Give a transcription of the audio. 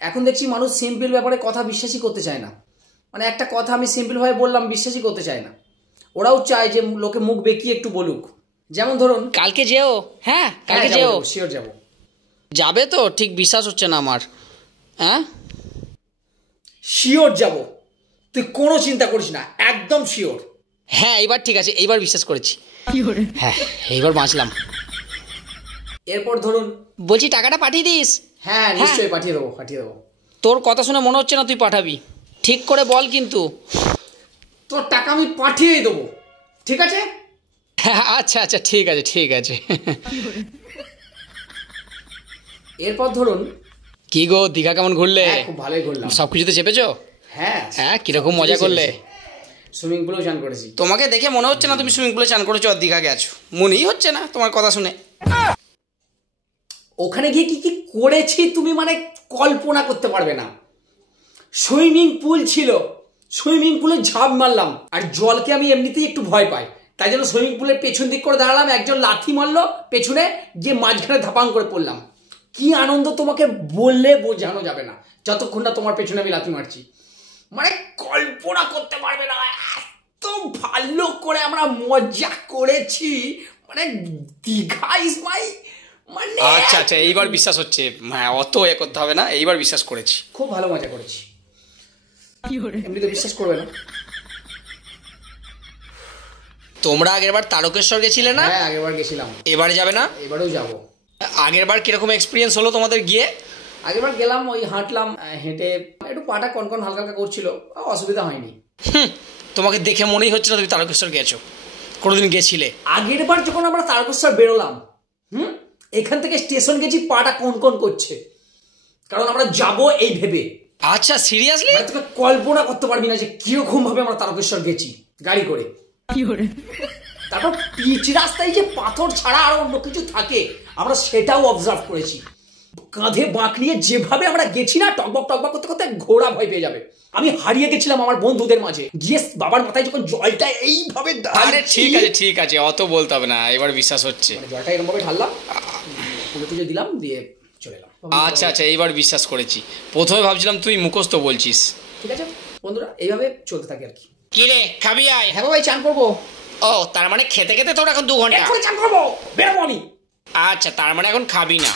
এখন দেখছি মানুষ সিম্পল ব্যাপারে কথা বিশ্বাসই করতে চায় না। মানে একটা কথা আমি সিম্পলভাবে বললাম, বিশ্বাসই করতে চায় না। ওরাও চায় যে লোকে মুখ বেঁকিয়ে একটু বলুক। যেমন ধরুন কালকে যেও। হ্যাঁ কালকে যেও। শিওর যাবো। যাবে তো? ঠিক বিশ্বাস হচ্ছে না আমার। হ্যাঁ শিওর যাব, তুই কোনো চিন্তা করিস না, একদম শিওর। হ্যাঁ এইবার ঠিক আছে, এইবার বিশ্বাস করেছি। হ্যাঁ এইবার বাঁচলাম। এরপর ধরুন বলছি টাকাটা পাঠিয়ে দিস। হ্যাঁ নিশ্চয়ই পাঠিয়ে দেবো। তোর কথা শুনে মনে হচ্ছে না তুই পাঠাবি। ঠিক করে বল কিন্তু। তোর টাকা আমি পাঠিয়েই দেবো, ঠিক আছে? আচ্ছা আচ্ছা ঠিক আছে ঠিক আছে। এরপর ধরুন কি গো দীঘা কেমন ঘুরলে? খুব ভালোই ঘুরলাম। সব কিছুতে চেপেছো? হ্যাঁ হ্যাঁ কিরকম মজা করলে? সুইমিং পুলেও চান করেছি। তোমাকে দেখে মনে হচ্ছে না তুমি সুইমিং পুলে চান করেছো আর দীঘা গেছো, মনেই হচ্ছে না তোমার কথা শুনে। ওখানে গিয়ে কি কি করেছি তুমি মানে কল্পনা করতে পারবে না। সুইমিং পুল ছিল, সুইমিং পুলে ঝাঁপ মারলাম। আর জলকে আমি এমনিতেই একটু ভয় পাই, তাই জন্য সুইমিং পুলের পেছন দিক করে দাঁড়ালাম, একজন লাথি মারলো পেছনে, গিয়ে মাঝখানে ধাপাং করে পড়লাম। কি আনন্দ তোমাকে বললে বোঝানো যাবে না, যতক্ষণ না তোমার পেছনে আমি লাথি মারছি। মানে কল্পনা করতে পারবে না, এত ভালো করে আমরা মজা করেছি। মানে দীঘা ইজ মাই মানে। আচ্ছা আচ্ছা এইবার বিশ্বাস হচ্ছে। হ্যাঁ অত এ করতে হবে না, এইবার বিশ্বাস করেছি। খুব ভালো মজা করেছি। এমনি তো বিশ্বাস করবে না। তোমরা আগেরবার তারকেশ্বর গেছিলে না? হ্যাঁ আগেরবার গেছিলাম। এবারে যাবে না? এবারেও যাবো। আগেরবার কিরকম এক্সপিরিয়েন্স হলো তোমাদের গিয়ে? আগেরবার গেলাম, ওই হাঁটলাম, হেঁটে একটু পাটা কনকন হালকা হালকা করছিল, অসুবিধা হয়নি। তোমাকে দেখে মনেই হচ্ছে না তুমি তারকেশ্বর গেছো, কোনোদিন গেছিলে। আগেরবার যখন আমরা তারকেশ্বর বেরোলাম, এখান থেকে স্টেশন গেছি, পাটা কনকন করছে, কারণ আমরা যাবো এই ভেবে। আচ্ছা সিরিয়াসলি? তোকে কল্পনা করতে পারবি না যে কিরকম ভাবে আমরা তারকেশ্বর গেছি গাড়ি করে। তারপর পিচ রাস্তায় যে পাথর ছাড়া আর অন্য কিছু থাকে আমরা সেটাও অবজার্ভ করেছি। কাঁধে বাঁক নিয়ে যেভাবে আমরা গেছি না, টকবক টকবক করতে করতে ঘোড়া ভয় পেয়ে যাবে। আমি হারিয়ে গেছিলাম আমার বন্ধুদের মাঝে গিয়ে, বাবার মাথায় যখন জলটা এইভাবে। আরে ঠিক আছে ঠিক আছে, অত বলতে হবে না, এবার বিশ্বাস হচ্ছে। জলটা এরকম ভাবে ঢাললাম, পুজো টুজো দিলাম, দিয়ে চলে এলাম। আচ্ছা আচ্ছা এইবার বিশ্বাস করেছি। প্রথমে ভাবছিলাম তুই মুখস্থ বলছিস। ঠিক আছে বন্ধুরা, এইভাবে চলতে থাকে আর কি। কি রে খাবি আয়? হ্যাঁ ভাই চান করবো। ও তার মানে খেতে খেতে তোর এখন 2 ঘন্টা? এক্ষুনি চান করবো, বেরোবো আমি। আচ্ছা তার মানে এখন খাবি না।